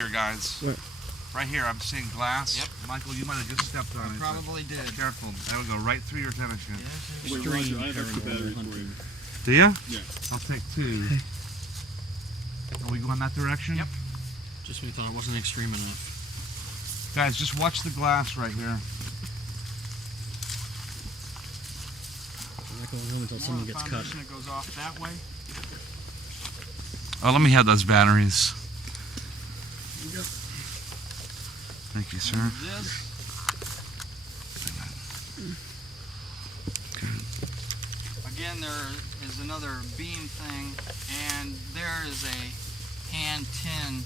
Here, guys. What? Right here, I'm seeing glass. Yep. Michael, you might have just stepped on it. Probably did. Careful. That would go right through your tennis shoe. Wait, Roger, I have extra batteries for you. Do you? Yeah. I'll take 2. Are we going that direction? Yep. Just when you thought it wasn't extreme enough. Guys, just watch the glass right here. Michael, until someone gets cut. That goes off that way. Oh, let me have those batteries. Here you go. Thank you, sir. This. Again, there is another beam thing, and there is a hand tin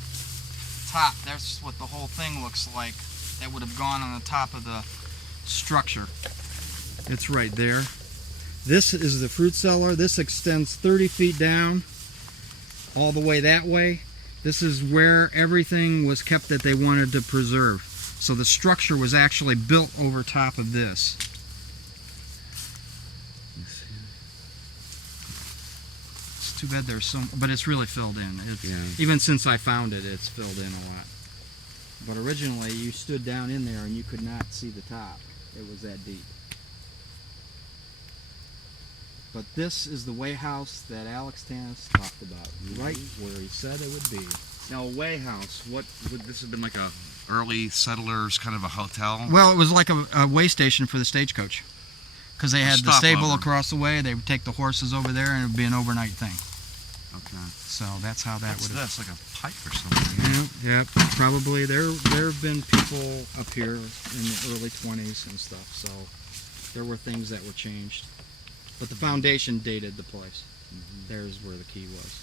top. That's what the whole thing looks like. That would have gone on the top of the structure. It's right there. This is the fruit cellar. This extends 30 feet down, all the way that way. This is where everything was kept that they wanted to preserve. So the structure was actually built over top of this. It's too bad there's some, but it's really filled in. It's, even since I found it, it's filled in a lot. But originally, you stood down in there and you could not see the top. It was that deep. But this is the way house that Alex Tanis talked about, right where he said it would be. Now, a way house. What would this have been, like a early settlers kind of a hotel? Well, it was like a way station for the stagecoach, because they had the stable stopover. across the way. They would take the horses over there, and it would be an overnight thing. Okay. So that's how that What's would have. this? Like a pipe or something? Yeah, probably. There have been people up here in the early 20s and stuff. So there were things that were changed, but the foundation dated the place. There's where the key was.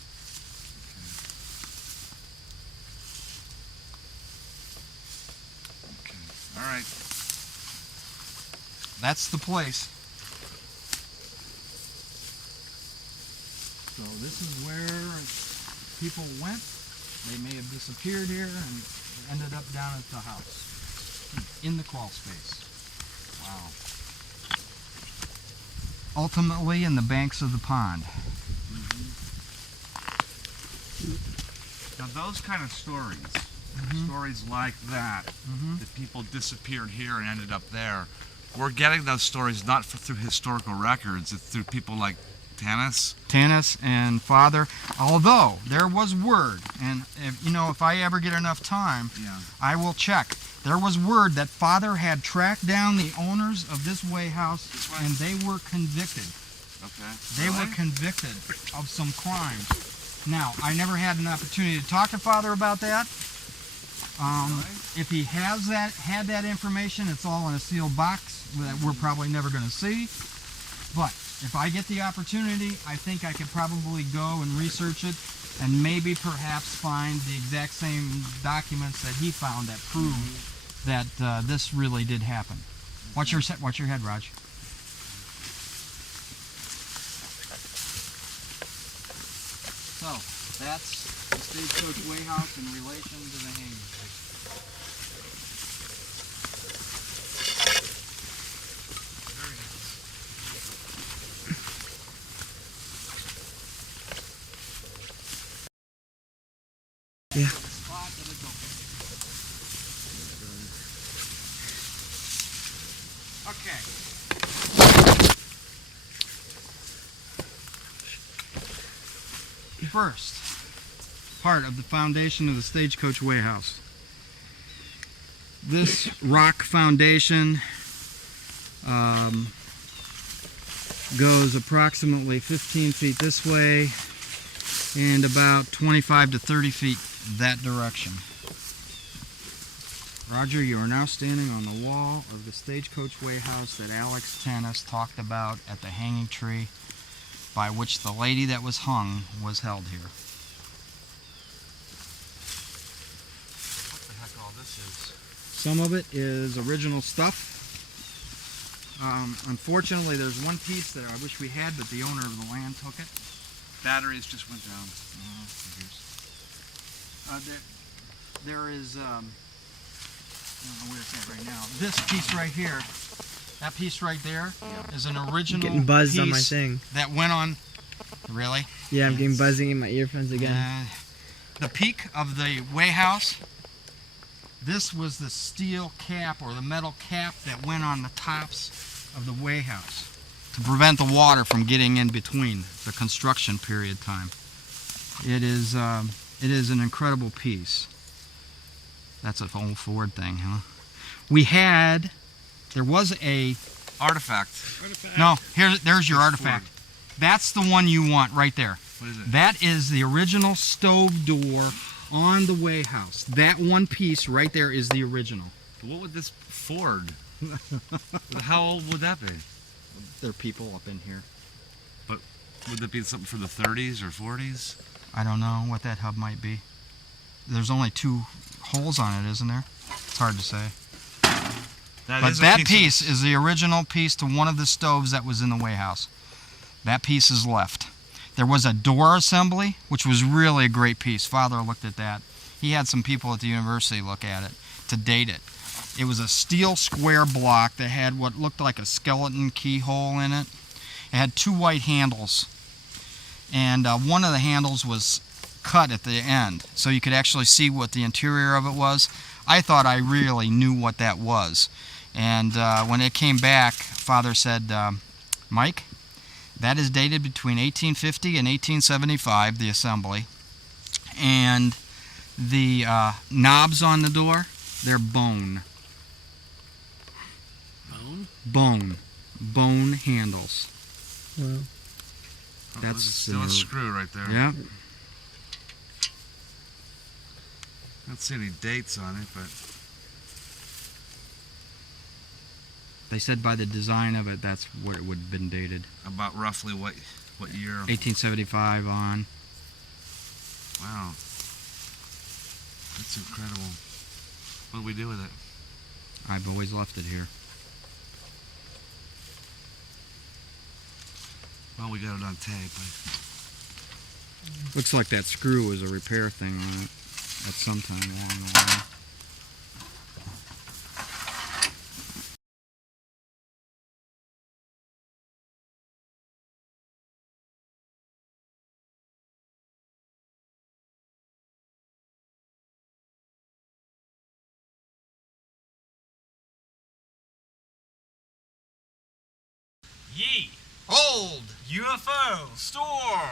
All right. That's the place. So this is where people went. They may have disappeared here and ended up down at the house in the crawl space. Wow. Ultimately in the banks of the pond. Now, those kind of stories, stories like that, that people disappeared here and ended up there, we're getting those stories not through historical records, it's through people like Tanis and Father, although there was word, and if I ever get enough time, I will check. There was word that Father had tracked down the owners of this way house, and they were convicted. Okay. They were convicted of some crimes. Now, I never had an opportunity to talk to Father about that. If he has had that information, it's all in a sealed box that we're probably never going to see. But if I get the opportunity, I think I could probably go and research it and maybe perhaps find the exact same documents that he found that prove that this really did happen. Watch your head, Raj. So, that's the Stagecoach Way House in relation to the hanging tree. Yeah. Spot that it's open. Okay. First part of the foundation of the Stagecoach Way House. This rock foundation goes approximately 15 feet this way and about 25 to 30 feet that direction. Roger, you are now standing on the wall of the Stagecoach Way House that Alex Tanis talked about at the hanging tree, by which the lady that was hung was held here. What the heck all this is? Some of it is original stuff. Unfortunately, there's one piece that I wish we had, but the owner of the land took it. Batteries just went down. There is, I don't know where it's at right now. This piece right here, that piece right there, is an original I'm getting buzzed piece on my thing. that went on. Really? Yeah, I'm getting buzzing in my earphones again. The peak of the way house This was the steel cap or the metal cap that went on the tops of the weigh house to prevent the water from getting in between the construction period time. It is an incredible piece. That's an old Ford thing, huh? There was a Artifact. no. There's your artifact. That's the one you want right there. What is it? That is the original stove door on the weigh house. That one piece right there is the original. What would this Ford? How old would that be? There are people up in here. But would it be something from the 30s or 40s? I don't know what that hub might be. There's only 2 holes on it, isn't there? It's hard to say. But that piece is the original piece to one of the stoves that was in the weigh house. That piece is left. There was a door assembly, which was really a great piece. Father looked at that. He had some people at the university look at it to date it. It was a steel square block that had what looked like a skeleton keyhole in it. It had 2 white handles, and one of the handles was cut at the end, so you could actually see what the interior of it was. I thought I really knew what that was. And when it came back, Father said, Mike, that is dated between 1850 and 1875, the assembly. And the knobs on the door, they're bone. Bone? Bone handles. Wow. That's still a screw right there. Yeah. I don't see any dates on it, but They said by the design of it, that's what it would have been dated. about roughly what year? 1875 on. Wow. That's incredible. What do we do with it? I've always left it here. Well, we got it on tape. Looks like that screw was a repair thing on it at some time along the line. Ye Old UFO store.